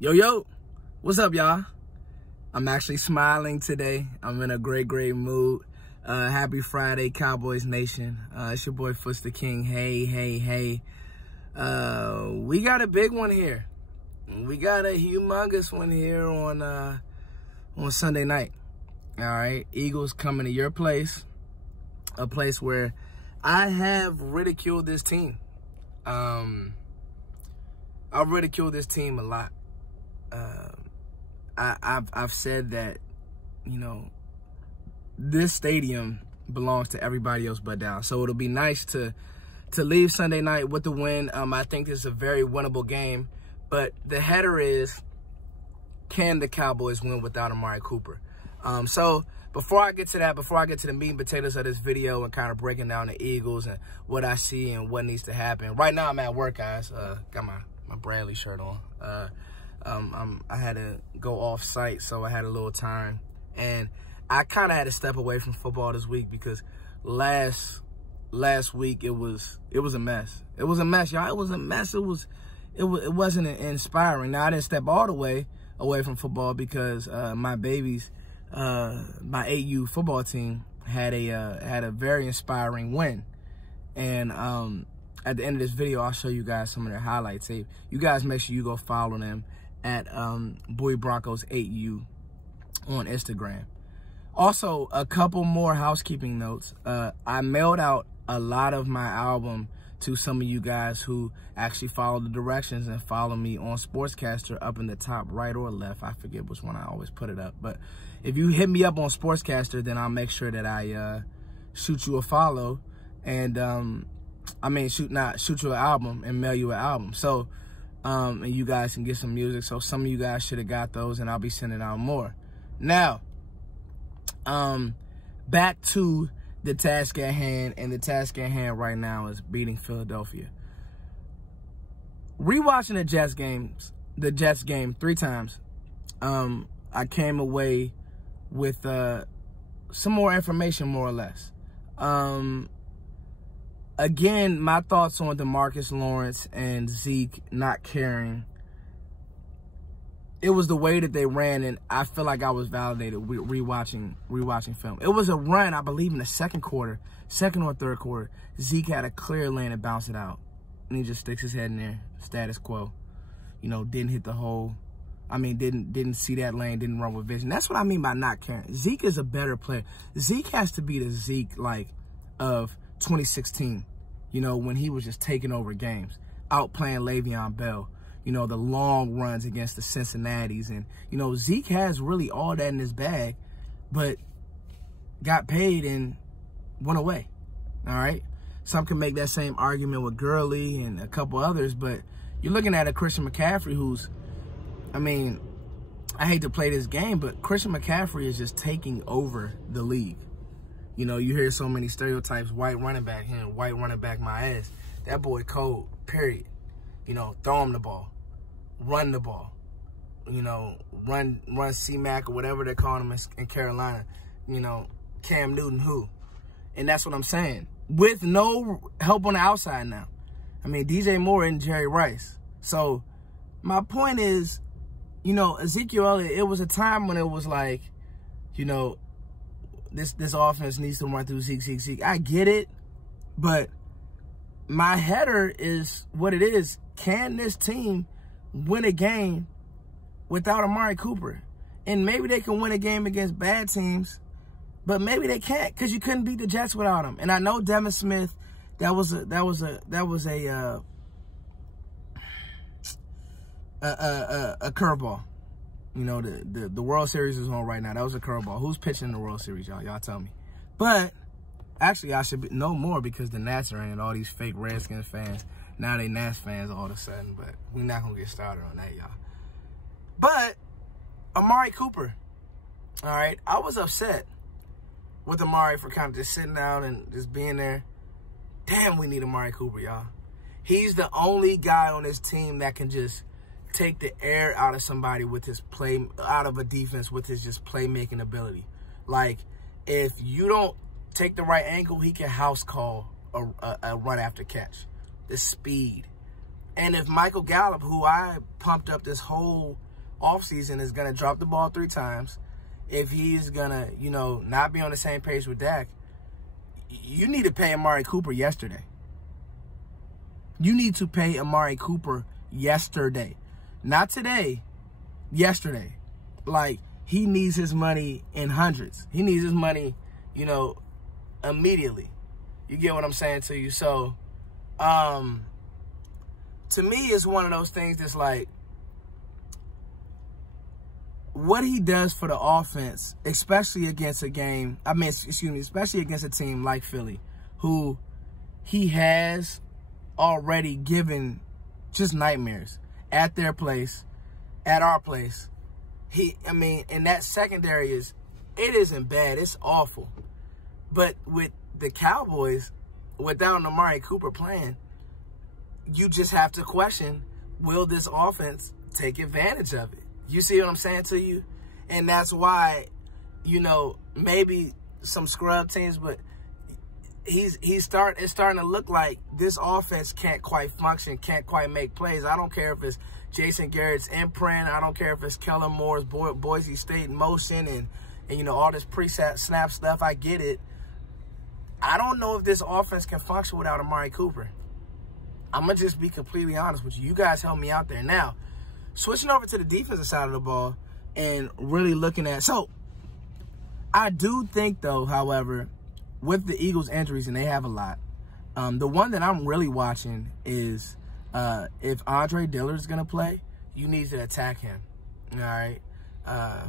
Yo, what's up, y'all? I'm actually smiling today. I'm in a great mood. Happy Friday, Cowboys Nation. It's your boy, Foots the King. Hey. We got a big one here. We got a humongous one here on Sunday night. All right, Eagles coming to your place, a place where I have ridiculed this team. I've ridiculed this team a lot. I've said that, you know, this stadium belongs to everybody else but Dallas. So it'll be nice to leave Sunday night with the win. I think this is a very winnable game. But the header is, can the Cowboys win without Amari Cooper? So before I get to that, before I get to the meat and potatoes of this video and kind of breaking down the Eagles and what I see and what needs to happen. Right now I'm at work, guys. Got my Bradley shirt on. I had to go off site, so I had a little time, and I kind of had to step away from football this week because last week it was a mess. It was a mess, y'all. It was a mess. It wasn't inspiring. Now I didn't step all the way away from football because my babies, my 8U football team had a very inspiring win, and at the end of this video I'll show you guys some of their highlight tape. You guys make sure you go follow them at Boy Broncos 8U on Instagram. Also, a couple more housekeeping notes. I mailed out a lot of my album to some of you guys who actually follow the directions and follow me on Sportscaster up in the top right or left. I forget which one I always put it up. But if you hit me up on Sportscaster, then I'll make sure that I shoot you a follow and shoot you an album and mail you an album. So and you guys can get some music. So some of you guys should have got those, and I'll be sending out more. Now, back to the task at hand, and the task at hand right now is beating Philadelphia. Rewatching the Jets game 3 times, I came away with some more information, more or less. Again, my thoughts on DeMarcus Lawrence and Zeke not caring. It was the way that they ran, and I feel like I was validated rewatching film. It was a run, I believe, in the second or third quarter. Zeke had a clear lane and bounced it out, and he just sticks his head in there, status quo. You know, didn't hit the hole. I mean, didn't see that lane, didn't run with vision. That's what I mean by not caring. Zeke is a better player. Zeke has to be the Zeke of 2016, you know, when he was just taking over games, outplaying Le'Veon Bell, you know, the long runs against the Cincinnatis. And, you know, Zeke has really all that in his bag, but got paid and went away, all right? Some can make that same argument with Gurley and a couple others, but you're looking at a Christian McCaffrey who's, I mean, I hate to play this game, but Christian McCaffrey is just taking over the league. You know, you hear so many stereotypes, white running back here, white running back my ass. That boy cold, period. You know, throw him the ball, run the ball. You know, run C-Mac or whatever they're calling him in Carolina. You know, Cam Newton who. And that's what I'm saying. With no help on the outside now. I mean, DJ Moore and Jerry Rice. So, my point is, you know, Ezekiel Elliott, it was a time when it was like, you know, this offense needs to run through Zeke. I get it, but my header is what it is. Can this team win a game without Amari Cooper? And maybe they can win a game against bad teams, but maybe they can't because you couldn't beat the Jets without him. And I know Devin Smith, that was a curveball. You know, the World Series is on right now. That was a curveball. Who's pitching in the World Series, y'all? Y'all tell me. But, actually, I should know more because the Nats are in it. All these fake Redskins fans. Now they Nats fans all of a sudden. But we're not going to get started on that, y'all. But, Amari Cooper. All right? I was upset with Amari for kind of just sitting out and just being there. Damn, we need Amari Cooper, y'all. He's the only guy on this team that can just take the air out of somebody with his out of a defense with his just playmaking ability. Like, if you don't take the right angle, he can house call a run after catch. The speed. And if Michael Gallup, who I pumped up this whole offseason is going to drop the ball 3 times, if he's going to, you know, not be on the same page with Dak, you need to pay Amari Cooper yesterday. You need to pay Amari Cooper yesterday. Not today, yesterday. Like, he needs his money in hundreds. He needs his money, you know, immediately. You get what I'm saying to you? So, to me, it's one of those things that's like, what he does for the offense, especially against a game, especially against a team like Philly, who he has already given just nightmares at their place, at our place. And that secondary it isn't bad. It's awful. But with the Cowboys, without Amari Cooper playing, you just have to question, will this offense take advantage of it? You see what I'm saying to you? And that's why, you know, maybe some scrub teams, but it's starting to look like this offense can't quite function, can't quite make plays. I don't care if it's Jason Garrett's imprint. I don't care if it's Kellen Moore's Boise State motion and you know, all this pre-snap stuff. I get it. I don't know if this offense can function without Amari Cooper. I'm going to just be completely honest with you. You guys help me out there. Now, switching over to the defensive side of the ball and really looking at – so, I do think, though, however, with the Eagles' injuries, and they have a lot, the one that I'm really watching is if Andre Dillard's going to play, you need to attack him, all right?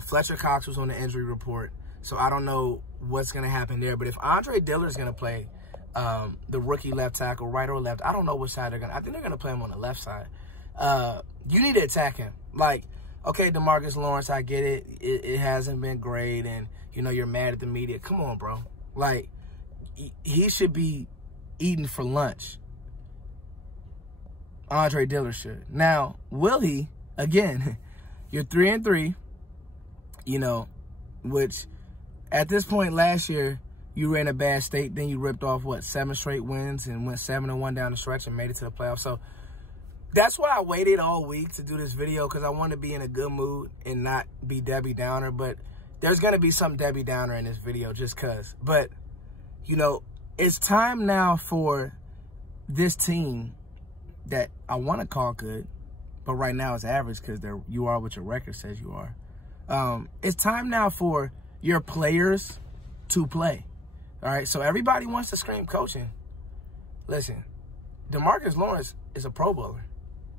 Fletcher Cox was on the injury report, so I don't know what's going to happen there. But if Andre Dillard's going to play the rookie left tackle, right or left, I don't know which side they're going to – I think they're going to play him on the left side. You need to attack him. Like, okay, DeMarcus Lawrence, I get it. It hasn't been great, and, you know, you're mad at the media. Come on, bro. Like, he should be eating for lunch. Andre Dillard should. Now, will he? Again, you're 3-3, you know, which at this point last year, you were in a bad state. Then you ripped off, 7 straight wins and went 7-1 down the stretch and made it to the playoffs. So, that's why I waited all week to do this video, because I want to be in a good mood and not be Debbie Downer. But there's going to be some Debbie Downer in this video just because. But, you know, it's time now for this team that I want to call good, but right now it's average because you are what your record says you are. It's time now for your players to play. All right, so everybody wants to scream coaching. Listen, DeMarcus Lawrence is a Pro Bowler.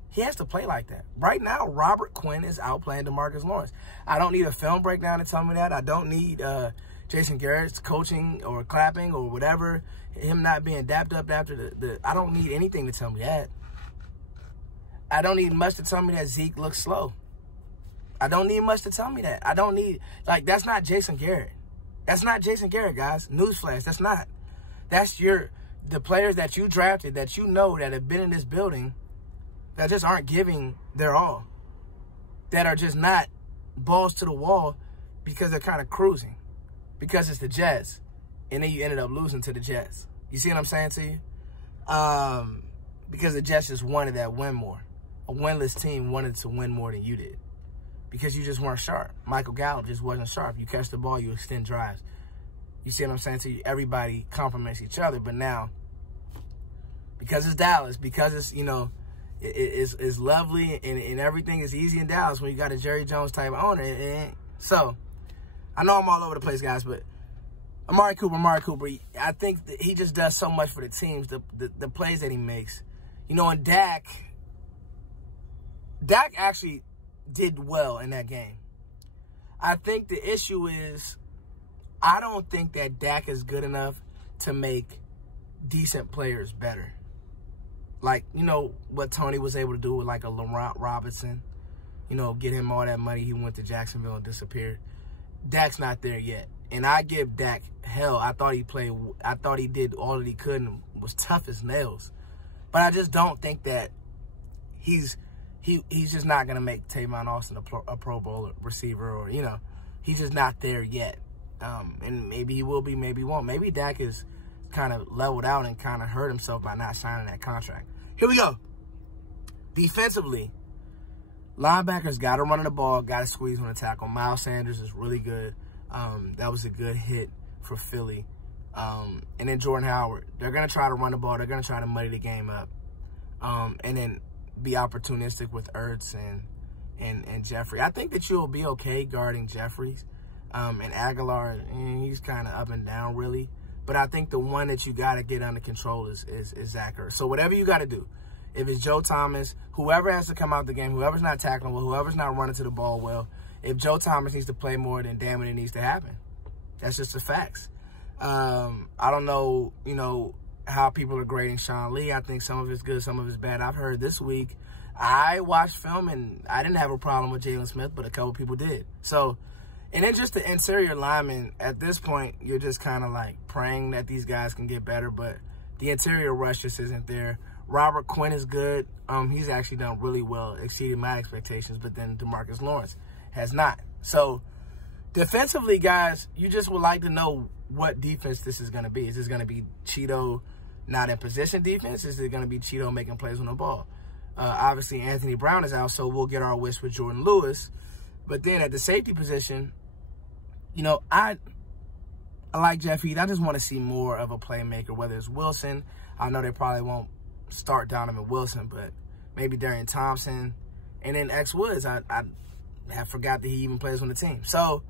He has to play like that. Right now, Robert Quinn is outplaying DeMarcus Lawrence. I don't need a film breakdown to tell me that. I don't need Jason Garrett's coaching or clapping or whatever, him not being dapped up after I don't need anything to tell me that. I don't need much to tell me that Zeke looks slow. I don't need much to tell me that. I don't need, like, that's not Jason Garrett. That's not Jason Garrett, guys. Newsflash, that's not. That's the players that you drafted that you know that have been in this building that just aren't giving their all, that are just not balls to the wall because they're kind of cruising, because it's the Jets, and then you ended up losing to the Jets. You see what I'm saying to you? Because the Jets just wanted that win more. A winless team wanted to win more than you did because you just weren't sharp. Michael Gallup just wasn't sharp. You catch the ball, you extend drives. You see what I'm saying to you? Everybody compliments each other, but now, because it's Dallas, because it's, you know, it's lovely and everything is easy in Dallas when you got a Jerry Jones type owner. So, I know I'm all over the place, guys, but Amari Cooper, I think that he just does so much for the teams, the plays that he makes. You know, and Dak actually did well in that game. I think the issue is I don't think that Dak is good enough to make decent players better. Like, you know, what Tony was able to do with, like, a Laurent Robinson. You know, get him all that money. He went to Jacksonville and disappeared. Dak's not there yet. And I give Dak hell. I thought he did all that he could and was tough as nails. But I just don't think that he's just not going to make Tavon Austin a Pro Bowl receiver, or, you know, he's just not there yet. And maybe he will be, maybe he won't. Maybe Dak is kind of leveled out and kind of hurt himself by not signing that contract. Here we go. Defensively, linebackers got to run the ball, got to squeeze on the tackle. Miles Sanders is really good. That was a good hit for Philly. And then Jordan Howard. They're going to try to run the ball. They're going to try to muddy the game up. And then be opportunistic with Ertz and Jeffrey. I think that you'll be okay guarding Jeffries. And Aguilar, he's kind of up and down, really. But I think the one that you got to get under control is Zach Ertz. So whatever you got to do, if it's Joe Thomas, whoever has to come out the game, whoever's not tackling well, whoever's not running to the ball well, if Joe Thomas needs to play more, then damn it needs to happen. That's just the facts. I don't know, how people are grading Sean Lee. I think some of it's good, some of it's bad. I've heard this week, I watched film, and I didn't have a problem with Jalen Smith, but a couple people did. So, and then just the interior linemen, at this point, you're just kind of like praying that these guys can get better, but the interior rush just isn't there. Robert Quinn is good. He's actually done really well, exceeding my expectations, but then DeMarcus Lawrence has not. So, defensively, guys, you just would like to know what defense this is going to be. Is this going to be Cheeto not in position defense? Is it going to be Cheeto making plays on the ball? Obviously, Anthony Brown is out, so we'll get our wish with Jordan Lewis. But then at the safety position, I like Jeff Heath. I just want to see more of a playmaker, whether it's Wilson. I know they probably won't start Donovan Wilson, but maybe Darian Thompson. And then X Woods, I forgot that he even plays on the team. So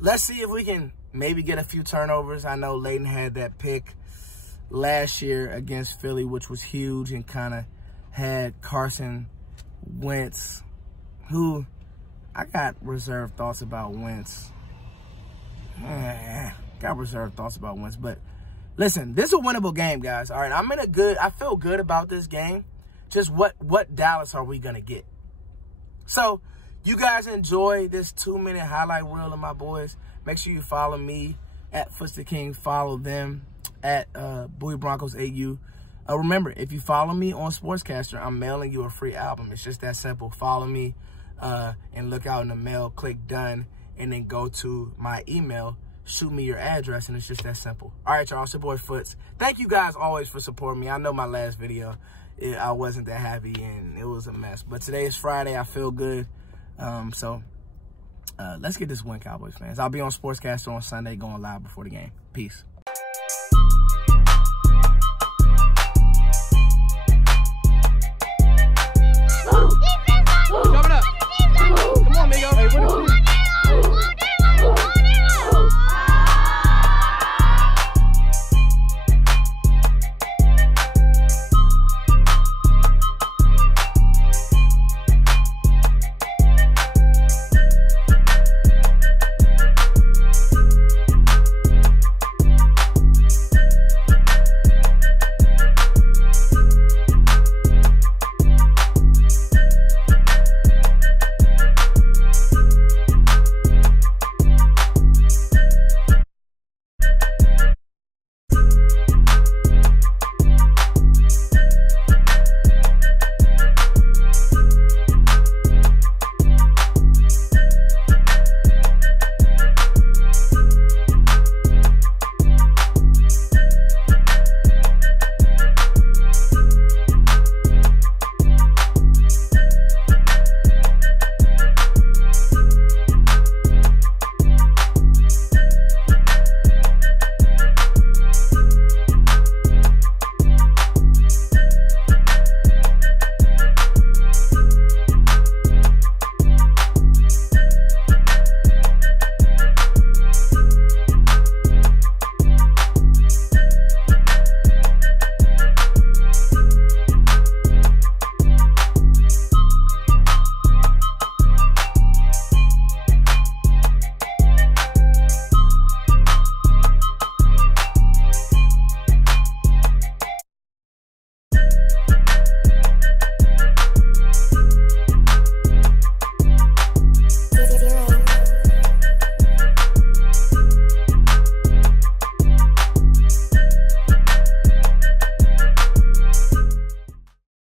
let's see if we can maybe get a few turnovers. I know Leighton had that pick last year against Philly, which was huge, and kind of had Carson Wentz, who I got reserved thoughts about Wentz. Got reserved thoughts about Wentz. But listen, this is a winnable game, guys. All right, I feel good about this game. Just what Dallas are we going to get? So, you guys enjoy this 2-minute highlight reel of my boys. Make sure you follow me at Foots the King. Follow them at Bowie Broncos AU. Remember, if you follow me on Sportscaster, I'm mailing you a free album. It's just that simple. Follow me and look out in the mail. Click done, and then go to my email. Shoot me your address, and it's just that simple. All right, y'all. It's your boy Foots. Thank you guys always for supporting me. I know my last video, I wasn't that happy, and it was a mess. But today is Friday. I feel good. So let's get this win, Cowboys fans. I'll be on Sportscaster on Sunday going live before the game. Peace.